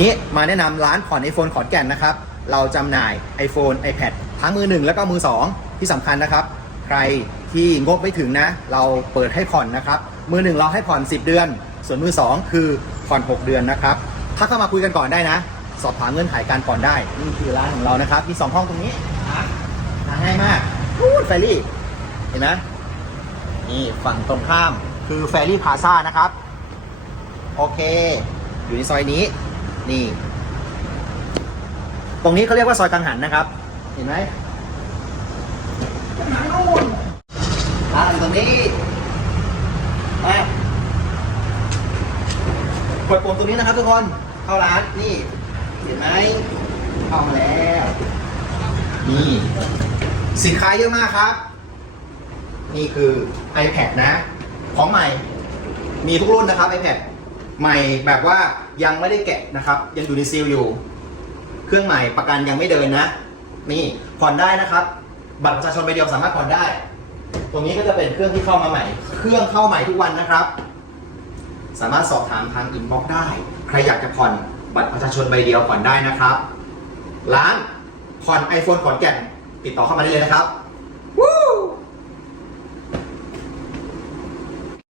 นี้มาแนะนำร้านผ่อน iPhone ขอนแก่นนะครับ เราจำหน่าย iPhone iPad ทั้งมือหนึ่งแล้วก็มือสองที่สำคัญนะครับ ใครที่งบไม่ถึงนะ เราเปิดให้ผ่อนนะครับ มือหนึ่งเราให้ผ่อน 10 เดือน ส่วนมือสองคือผ่อน 6 เดือนนะครับถ้าเข้ามาคุยกันก่อนได้นะ สอบถามเงื่อนไขการผ่อนได้ นี่คือร้านของเรานะครับ มี 2 ห้องตรงนี้นะหาง่ายมากพูดแฟรี่เห็นไหมนี่ฝั่งตรงข้ามคือแฟรี่พาซ่านะครับ โอเค อยู่ในซอยนี้ นี่ ตรงนี้เขาเรียกว่าซอยกังหันนะครับ เห็นไหมหนูนร้านอยู่ตรงนี้มากดปุ่มตรงนี้นะครับทุกคน เข้าร้านนี่ เห็นไหมเข้ามาแล้ว นี่สินค้าเยอะมากครับ นี่คือ iPad นะ ของใหม่ มีทุกรุ่นนะครับ iPad ใหม่แบบว่ายังไม่ได้แกะนะครับ ยังอยู่ในซีลอยู่ เครื่องใหม่ประกันยังไม่เดินนะ นี่ผ่อนได้นะครับ บัตรประชาชนใบเดียวสามารถผ่อนได้ ตรงนี้ก็จะเป็นเครื่องที่เข้ามาใหม่ เครื่องเข้าใหม่ทุกวันนะครับ สามารถสอบถามทางอินบ็อกซ์ได้ ใครอยากจะผ่อนบัตรประชาชนใบเดียวผ่อนได้นะครับ ร้านผ่อน iPhone ขอนแก่นติดต่อเข้ามาได้เลยนะครับ